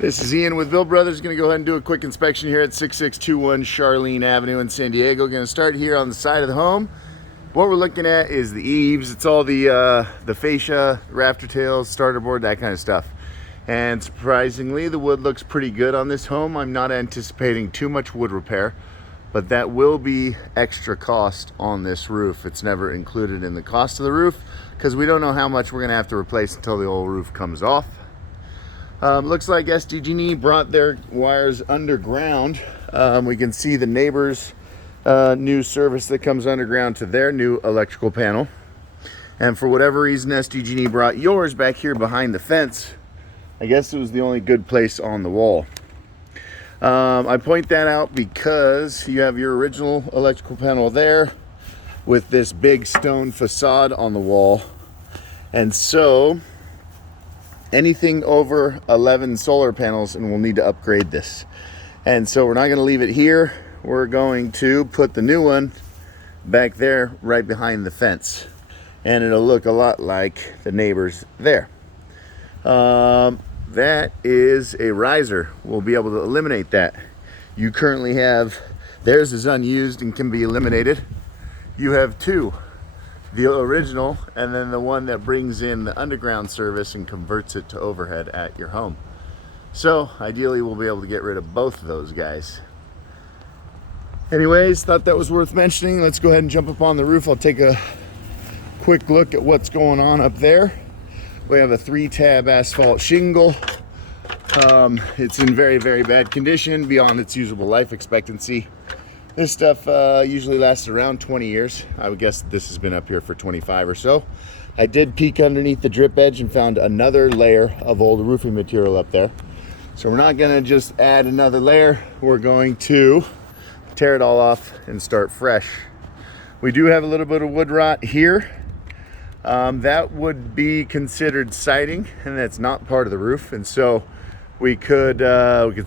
This is Ian with Bill Brothers. Going to go ahead and do a quick inspection here at 6621 Charlene Avenue in San Diego. Going to start here on the side of the home. What we're looking at is the eaves. It's all the fascia, rafter tails, starter board, that kind of stuff. And surprisingly, the wood looks pretty good on this home. I'm not anticipating too much wood repair, but that will be extra cost on this roof. It's never included in the cost of the roof because we don't know how much we're going to have to replace until the old roof comes off. Looks like SDG&E brought their wires underground. We can see the neighbor's new service that comes underground to their new electrical panel. And for whatever reason, SDG&E brought yours back here behind the fence. I guess it was the only good place on the wall. I point that out because you have your original electrical panel there with this big stone facade on the wall. And so anything over 11 solar panels and we'll need to upgrade this. And so we're not going to leave it here. We're going to put the new one back there right behind the fence. And it'll look a lot like the neighbors there. That is a riser. We'll be able to eliminate that. You currently have, theirs is unused and can be eliminated. You have two. The original, and then the one that brings in the underground service and converts it to overhead at your home. So ideally we'll be able to get rid of both of those guys. Anyways, thought that was worth mentioning. Let's go ahead and jump up on the roof. I'll take a quick look at what's going on up there. We have a 3-tab asphalt shingle. It's in very, very bad condition beyond its usable life expectancy. This stuff usually lasts around 20 years. I would guess this has been up here for 25 or so. I did peek underneath the drip edge and found another layer of old roofing material up there. So we're not gonna just add another layer. We're going to tear it all off and start fresh. We do have a little bit of wood rot here. That would be considered siding, and that's not part of the roof. And so we could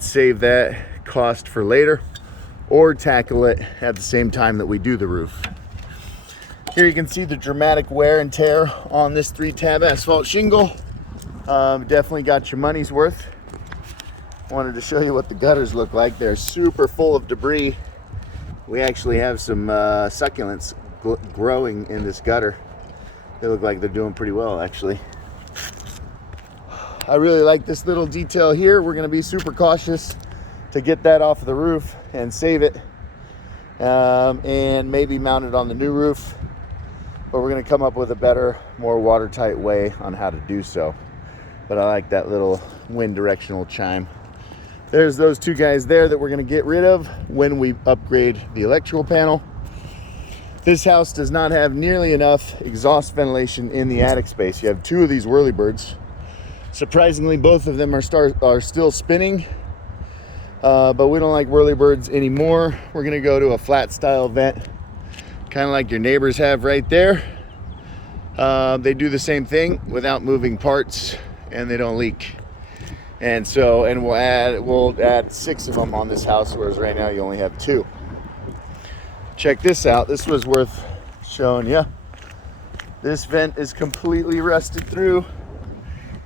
save that cost for later, or tackle it at the same time that we do the roof. Here you can see the dramatic wear and tear on this 3-tab asphalt shingle. Definitely got your money's worth. Wanted to show you what the gutters look like. They're super full of debris. We actually have some succulents growing in this gutter. They look like they're doing pretty well, actually. I really like this little detail here. We're going to be super cautious to get that off of the roof and save it, and maybe mount it on the new roof. But we're going to come up with a better, more watertight way on how to do so. But I like that little wind directional chime. There's those two guys there that we're going to get rid of when we upgrade the electrical panel. This house does not have nearly enough exhaust ventilation in the attic space. You have two of these whirlybirds. Surprisingly, both of them are still spinning. But we don't like whirlybirds anymore. We're gonna go to a flat style vent, kind of like your neighbors have right there. They do the same thing without moving parts, and they don't leak. And so, and we'll add 6 of them on this house, whereas right now you only have 2. Check this out. This was worth showing you. This vent is completely rusted through,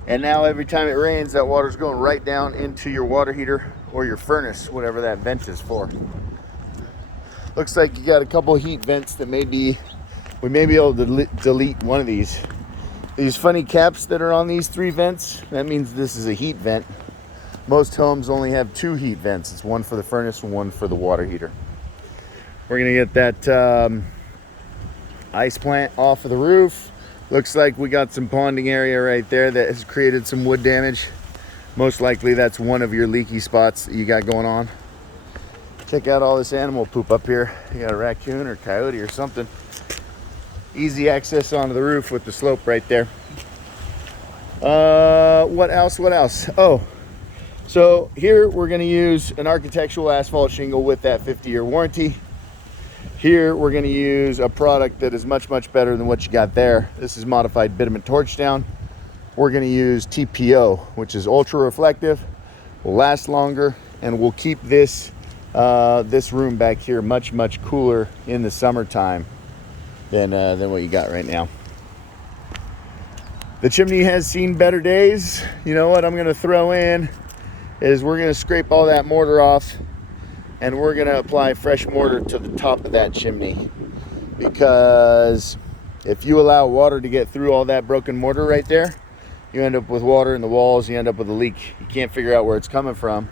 and now every time it rains, that water's going right down into your water heater or your furnace, whatever that vent is for. Looks like you got a couple heat vents that we may be able to delete one of these. These funny caps that are on these 3 vents, that means this is a heat vent. Most homes only have 2 heat vents. It's one for the furnace and one for the water heater. We're gonna get that ice plant off of the roof. Looks like we got some ponding area right there that has created some wood damage. Most likely that's one of your leaky spots that you got going on. Check out all this animal poop up here. You got a raccoon or coyote or something. Easy access onto the roof with the slope right there. What else? Oh, so here we're gonna use an architectural asphalt shingle with that 50-year warranty. Here we're going to use a product that is much, much better than what you got there. This is modified bitumen torch down. We're going to use TPO, which is ultra reflective, will last longer, and will keep this this room back here much, much cooler in the summertime than what you got right now. The chimney has seen better days. You know what I'm going to throw in is we're going to scrape all that mortar off, and we're going to apply fresh mortar to the top of that chimney, because if you allow water to get through all that broken mortar right there, you end up with water in the walls, you end up with a leak. You can't figure out where it's coming from.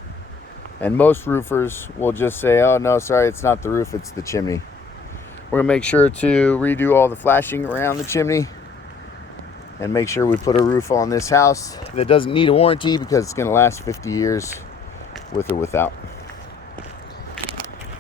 And most roofers will just say, oh no, sorry, it's not the roof, it's the chimney. We're gonna make sure to redo all the flashing around the chimney and make sure we put a roof on this house that doesn't need a warranty, because it's gonna last 50 years with or without.